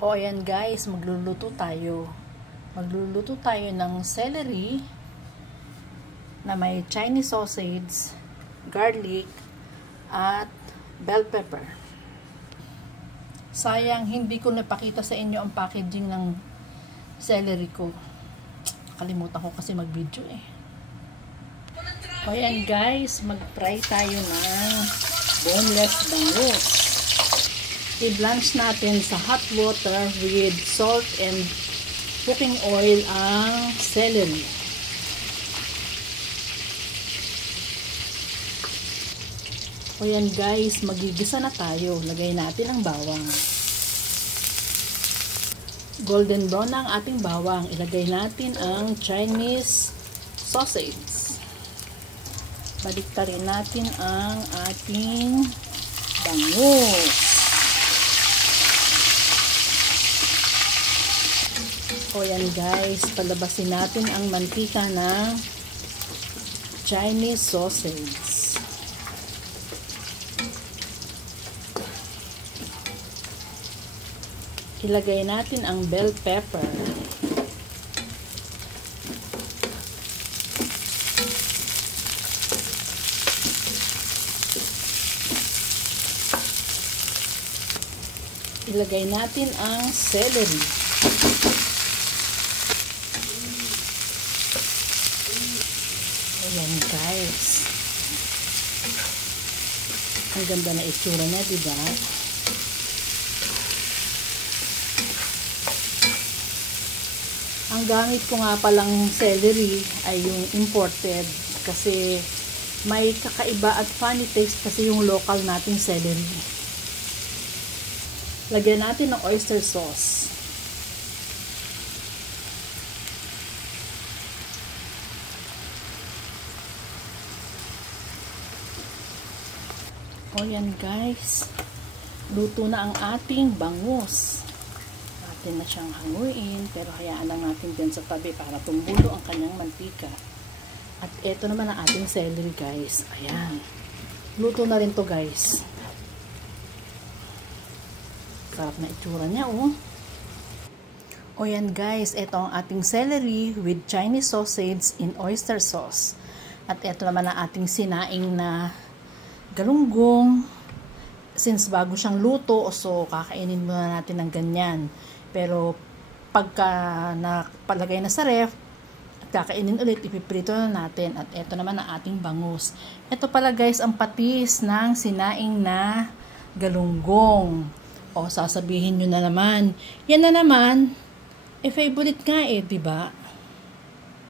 O ayan guys, magluluto tayo. Magluluto tayo ng celery na may Chinese sausage, garlic, at bell pepper. Sayang, hindi ko napakita sa inyo ang packaging ng celery ko. Kalimutan ko kasi mag-video eh. O ayan guys, mag-fry tayo ng boneless bangus. I-blanch natin sa hot water with salt and cooking oil ang celery. O yan guys, magigisa na tayo. Lagay natin ang bawang. Golden brown na ang ating bawang. Ilagay natin ang Chinese sausage. Baliktarin natin ang ating bangus. O yan guys, palabasin natin ang mantika ng Chinese sausage. Ilagay natin ang bell pepper. Ilagay natin ang celery. Ayan guys. Ang ganda na itsura niya, diba? Ang gamit ko nga palang celery ay yung imported kasi may kakaiba at funny taste kasi yung local nating celery. Lagyan natin ng oyster sauce. O yan guys, luto na ang ating bangus. Natin na siyang hanguin, pero hayaan lang natin dyan sa tabi para tumulo ang kanyang mantika. At eto naman ang ating celery guys. Ayan, luto na rin to guys. Sarap na itsura niya oh. O yan guys, eto ang ating celery with Chinese sausage in oyster sauce. At eto naman ang ating sinaing na galunggong. Since bago siyang luto, so kakainin muna natin ng ganyan. Pero pagka napalagay na sa ref, kakainin ulit, ipiprito na natin. At eto naman ang ating bangus. Eto pala guys, ang patis ng sinaing na galunggong. O sasabihin nyo na naman, yan na naman, favorite nga eh, diba?